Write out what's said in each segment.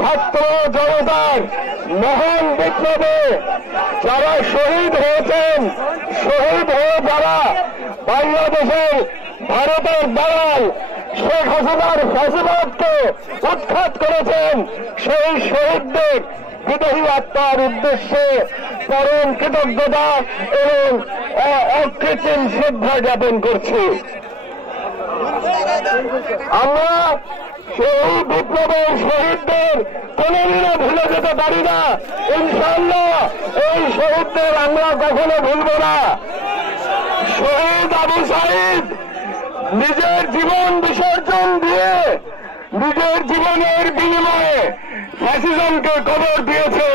ছাত্র জনতার মহান বিপ্লবে যারা শহীদ হয়েছেন, শহীদ হয়ে যারা বাংলাদেশের ভারতের দালাল শেখ হাসিনার ফ্যাসিবাদকে উৎখাত করেছেন, সেই শহীদদের বিদেহী আত্মার উদ্দেশ্যে পরম কৃতজ্ঞতা এবং অকৃত্রিম শ্রদ্ধা জ্ঞাপন করছি। আমরা সেই বিপ্লবের শহীদদের কোনদিনও ভুলে যেতে পারি না। ইনশাআল্লাহ এই শহীদদের আমরা কখনো ভুলব না। শহীদ আবু সাঈদ নিজের জীবন বিসর্জন দিয়ে, নিজের জীবনের বিনিময়ে ফ্যাসিজমকে কবর দিয়েছে।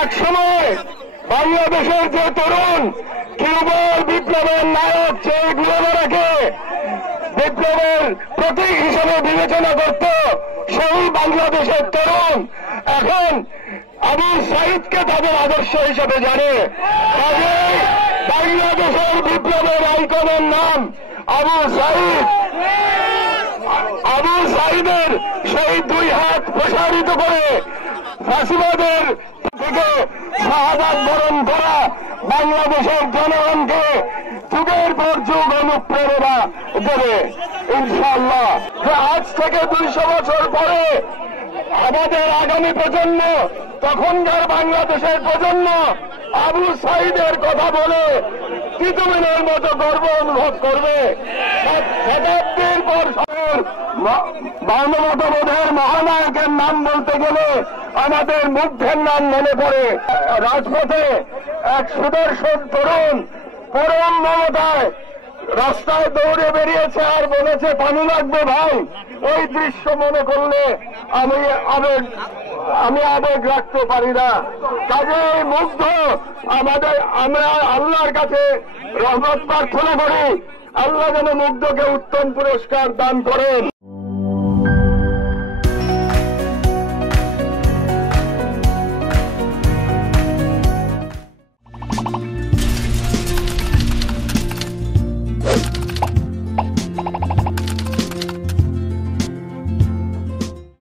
এক সময় বাংলাদেশের যে তরুণ কিউবার বিপ্লবের নায়ক চে গুয়েভারাকে বিপ্লবের প্রতীক হিসেবে বিবেচনা করত সেই বাংলাদেশের তরুণ এখন আবু সাঈদকে তাদের আদর্শ হিসেবে জানে। কাজেই বাংলাদেশের বিপ্লবের আইকনের নাম আবু সাঈদ। আবু সাঈদের সেই দুই হাত প্রসারিত করে ফ্যাসিবাদের থেকে শাহাদাত বরণ করা বাংলাদেশের জনগণকে যুগের পর যুগ অনুপ্রেরণা দেবে ইনশাআল্লাহ। আজ থেকে 200 বছর পরে আমাদের আগামী প্রজন্ম, তখনকার বাংলাদেশের প্রজন্ম আবু সাঈদের কথা বলে তিতুমিরের মতো গর্ব অনুভব করবে। শতাব্দীর পর মানবতাবোধের মহানায়কের নাম বলতে গেলে আমাদের মুগ্ধের নাম মনে পড়ে। রাজপথে এক সুদর্শন তরুণ পরম মমতায় রাস্তায় দৌড়ে বেরিয়েছে আর বলেছে পানি লাগবে ভাই। ওই দৃশ্য মনে করলে আমি আবেগ রাখতে পারি না। কাজে মুগ্ধ আমরা আল্লাহর কাছে রহমত প্রার্থনা করি, আল্লাহ যেন মুগ্ধকে উত্তম পুরস্কার দান করেন।